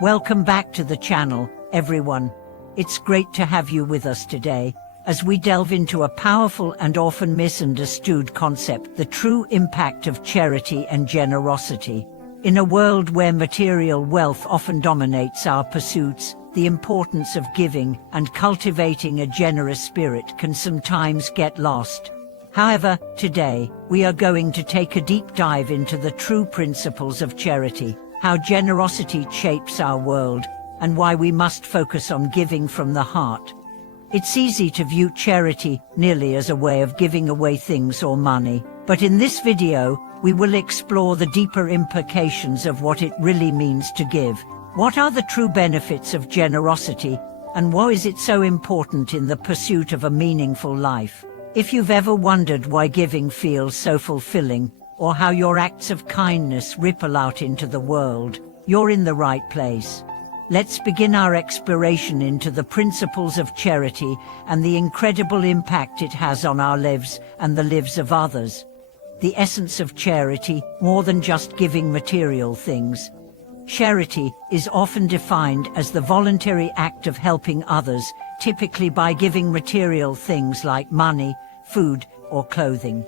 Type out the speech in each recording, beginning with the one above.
Welcome back to the channel, everyone. It's great to have you with us today, as we delve into a powerful and often misunderstood concept, the true impact of charity and generosity. In a world where material wealth often dominates our pursuits, the importance of giving and cultivating a generous spirit can sometimes get lost. However, today, we are going to take a deep dive into the true principles of charity, how generosity shapes our world, and why we must focus on giving from the heart. It's easy to view charity merely as a way of giving away things or money, but in this video, we will explore the deeper implications of what it really means to give. What are the true benefits of generosity, and why is it so important in the pursuit of a meaningful life? If you've ever wondered why giving feels so fulfilling, or how your acts of kindness ripple out into the world, you're in the right place. Let's begin our exploration into the principles of charity and the incredible impact it has on our lives and the lives of others. The essence of charity, more than just giving material things. Charity is often defined as the voluntary act of helping others, typically by giving material things like money, food, or clothing.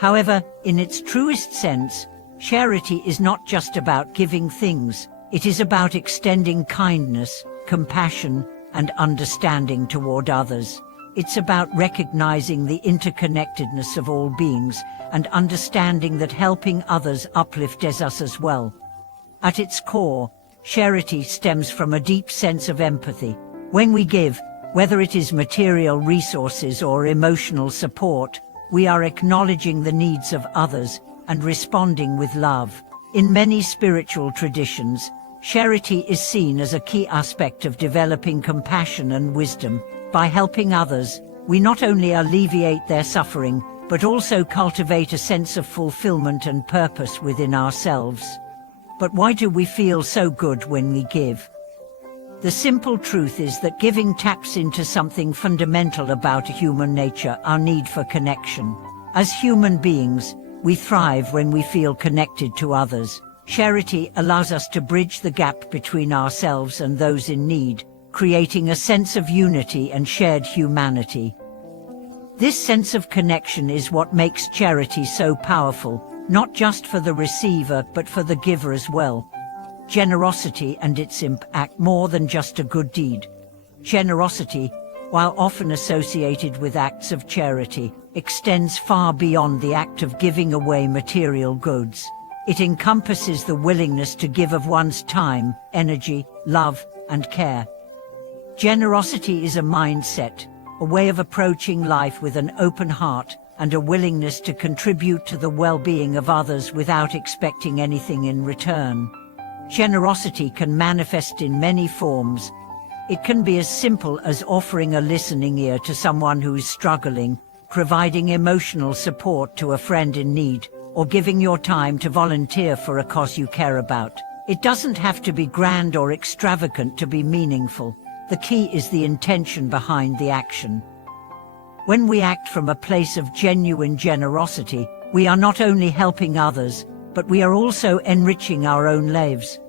However, in its truest sense, charity is not just about giving things, it is about extending kindness, compassion, and understanding toward others. It's about recognizing the interconnectedness of all beings and understanding that helping others uplifts us as well. At its core, charity stems from a deep sense of empathy. When we give, whether it is material resources or emotional support, we are acknowledging the needs of others and responding with love. In many spiritual traditions, charity is seen as a key aspect of developing compassion and wisdom. By helping others, we not only alleviate their suffering, but also cultivate a sense of fulfillment and purpose within ourselves. But why do we feel so good when we give? The simple truth is that giving taps into something fundamental about human nature, our need for connection. As human beings, we thrive when we feel connected to others. Charity allows us to bridge the gap between ourselves and those in need, creating a sense of unity and shared humanity. This sense of connection is what makes charity so powerful, not just for the receiver but for the giver as well. Generosity and its impact more than just a good deed. Generosity, while often associated with acts of charity, extends far beyond the act of giving away material goods. It encompasses the willingness to give of one's time, energy, love, and care. Generosity is a mindset, a way of approaching life with an open heart and a willingness to contribute to the well-being of others without expecting anything in return. Generosity can manifest in many forms. It can be as simple as offering a listening ear to someone who is struggling, providing emotional support to a friend in need, or giving your time to volunteer for a cause you care about. It doesn't have to be grand or extravagant to be meaningful. The key is the intention behind the action. When we act from a place of genuine generosity, we are not only helping others, but we are also enriching our own lives.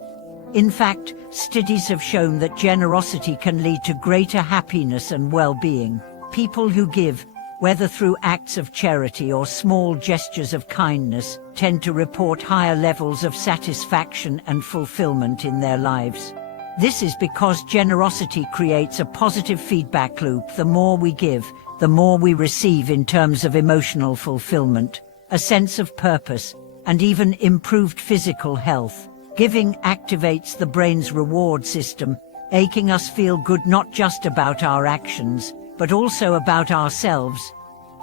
In fact, studies have shown that generosity can lead to greater happiness and well-being. People who give, whether through acts of charity or small gestures of kindness, tend to report higher levels of satisfaction and fulfillment in their lives. This is because generosity creates a positive feedback loop. The more we give, the more we receive in terms of emotional fulfillment, a sense of purpose, and even improved physical health. Giving activates the brain's reward system, making us feel good not just about our actions, but also about ourselves.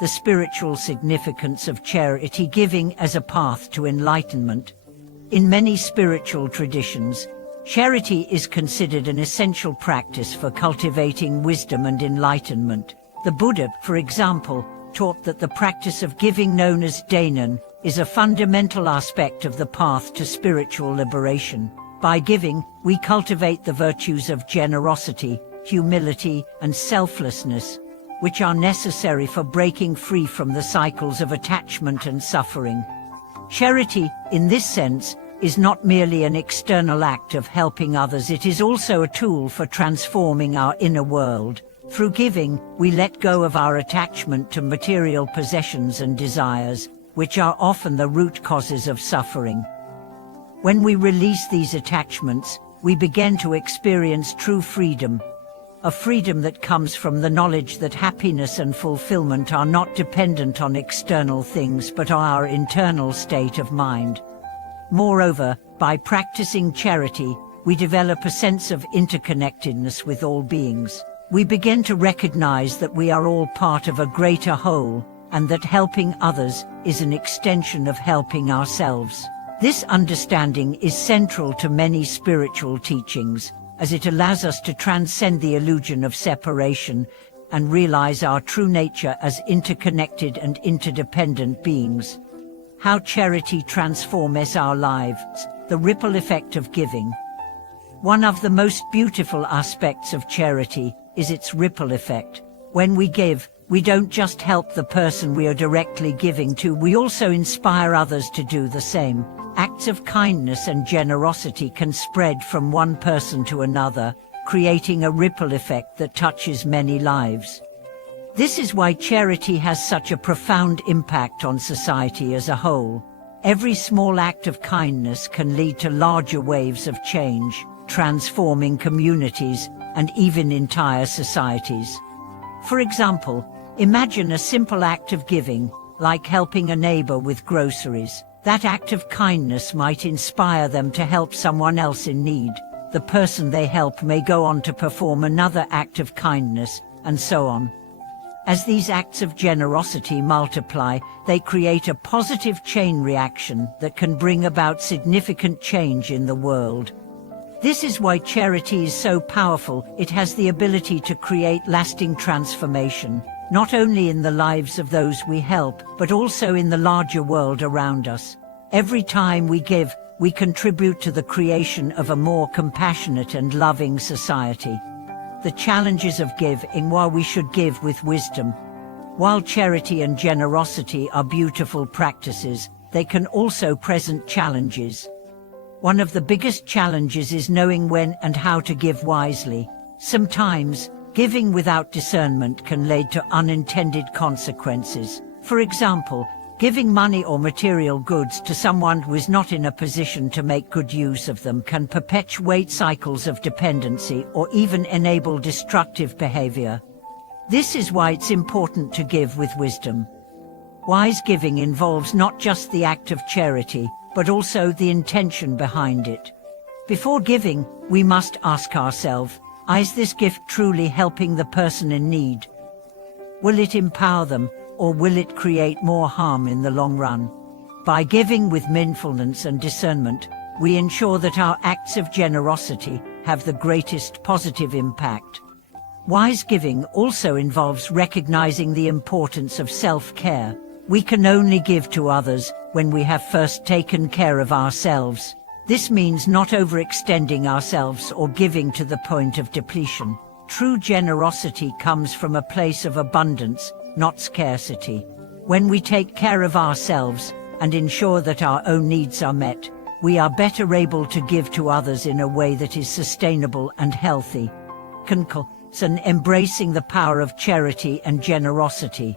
The spiritual significance of charity giving as a path to enlightenment. In many spiritual traditions, charity is considered an essential practice for cultivating wisdom and enlightenment. The Buddha, for example, taught that the practice of giving, known as Dainen, is a fundamental aspect of the path to spiritual liberation. By giving, we cultivate the virtues of generosity, humility, and selflessness, which are necessary for breaking free from the cycles of attachment and suffering. Charity, in this sense, is not merely an external act of helping others, it is also a tool for transforming our inner world. Through giving, we let go of our attachment to material possessions and desires, which are often the root causes of suffering. When we release these attachments, we begin to experience true freedom, a freedom that comes from the knowledge that happiness and fulfillment are not dependent on external things but on our internal state of mind. Moreover, by practicing charity, we develop a sense of interconnectedness with all beings. We begin to recognize that we are all part of a greater whole, and that helping others is an extension of helping ourselves. This understanding is central to many spiritual teachings, as it allows us to transcend the illusion of separation and realize our true nature as interconnected and interdependent beings. How charity transforms our lives, the ripple effect of giving. One of the most beautiful aspects of charity is its ripple effect. When we give, we don't just help the person we are directly giving to, we also inspire others to do the same. Acts of kindness and generosity can spread from one person to another, creating a ripple effect that touches many lives. This is why charity has such a profound impact on society as a whole. Every small act of kindness can lead to larger waves of change, transforming communities and even entire societies. For example, imagine a simple act of giving, like helping a neighbor with groceries. That act of kindness might inspire them to help someone else in need. The person they help may go on to perform another act of kindness, and so on. As these acts of generosity multiply, they create a positive chain reaction that can bring about significant change in the world. This is why charity is so powerful. It has the ability to create lasting transformation, not only in the lives of those we help, but also in the larger world around us. Every time we give, we contribute to the creation of a more compassionate and loving society. The challenges of giving. While we should give with wisdom. While charity and generosity are beautiful practices, they can also present challenges. One of the biggest challenges is knowing when and how to give wisely. Sometimes, giving without discernment can lead to unintended consequences. For example, giving money or material goods to someone who is not in a position to make good use of them can perpetuate cycles of dependency or even enable destructive behavior. This is why it's important to give with wisdom. Wise giving involves not just the act of charity, but also the intention behind it. Before giving, we must ask ourselves, is this gift truly helping the person in need? Will it empower them, or will it create more harm in the long run? By giving with mindfulness and discernment, we ensure that our acts of generosity have the greatest positive impact. Wise giving also involves recognizing the importance of self-care. We can only give to others when we have first taken care of ourselves. This means not overextending ourselves or giving to the point of depletion. True generosity comes from a place of abundance, not scarcity. When we take care of ourselves and ensure that our own needs are met, we are better able to give to others in a way that is sustainable and healthy. And embracing the power of charity and generosity.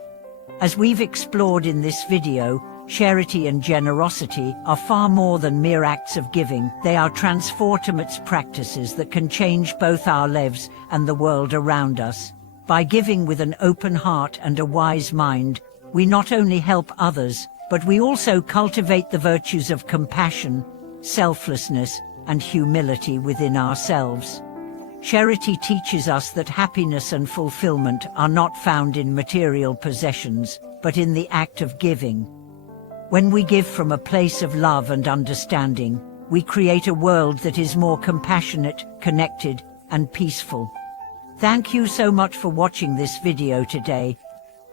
As we've explored in this video, charity and generosity are far more than mere acts of giving. They are transformative practices that can change both our lives and the world around us. By giving with an open heart and a wise mind, we not only help others, but we also cultivate the virtues of compassion, selflessness, and humility within ourselves. Charity teaches us that happiness and fulfillment are not found in material possessions, but in the act of giving. When we give from a place of love and understanding, we create a world that is more compassionate, connected, and peaceful. Thank you so much for watching this video today.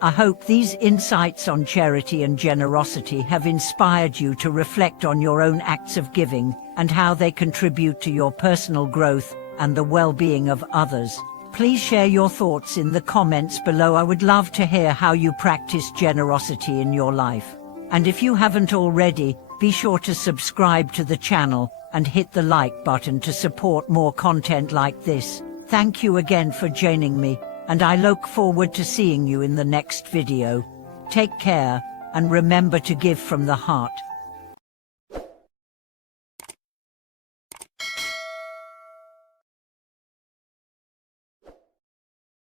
I hope these insights on charity and generosity have inspired you to reflect on your own acts of giving and how they contribute to your personal growth and the well-being of others. Please share your thoughts in the comments below. I would love to hear how you practice generosity in your life. And if you haven't already, Be sure to subscribe to the channel and hit the like button to support more content like this. Thank you again for joining me, and I look forward to seeing you in the next video. Take care, and remember to give from the heart.